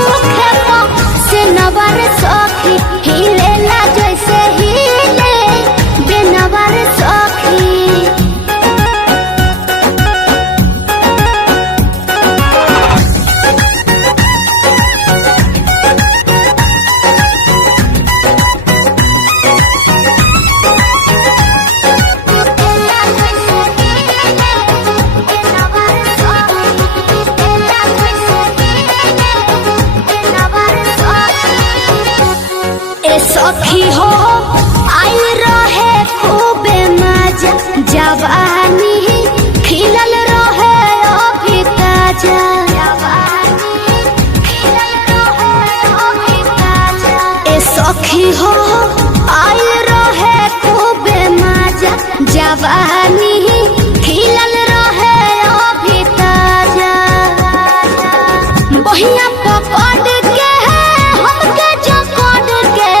सूखे से नवर सखी हिलेला जैसे हिले बेनवर सखी। सखी हो आई रहे खूबे मजा जवानी खिलल रहे अभी ताजा। सखी हो आई रहे खूबे मजा जवानी खिलल रहे अभी ताजा। बहिया पकड़ के हमके जकड़ के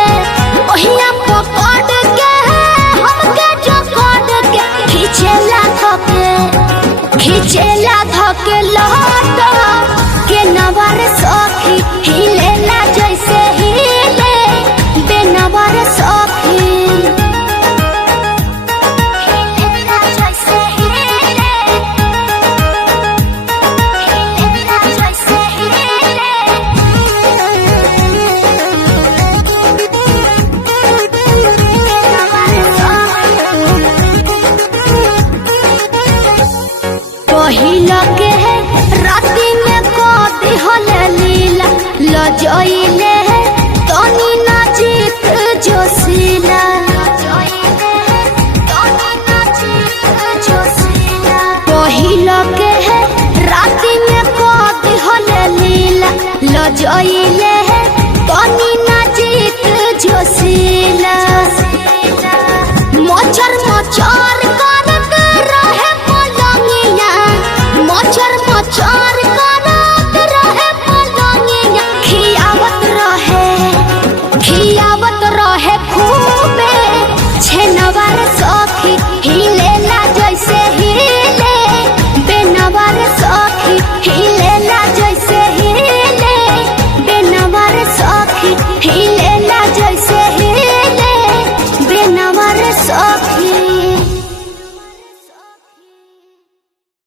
बहिया पकड़ के हमके जकड़ के खींचेला धके लहट के नवर सखी हिलेला जैसे हिले बेनवर सखी। हिलेला जैसे हिले जैसे पहिला के राती में कदी हले लीला लजइले तनी नाचित जोशीला। पहिला के राती में कदी हले लीला लजइले तनी नाचित जोशीला।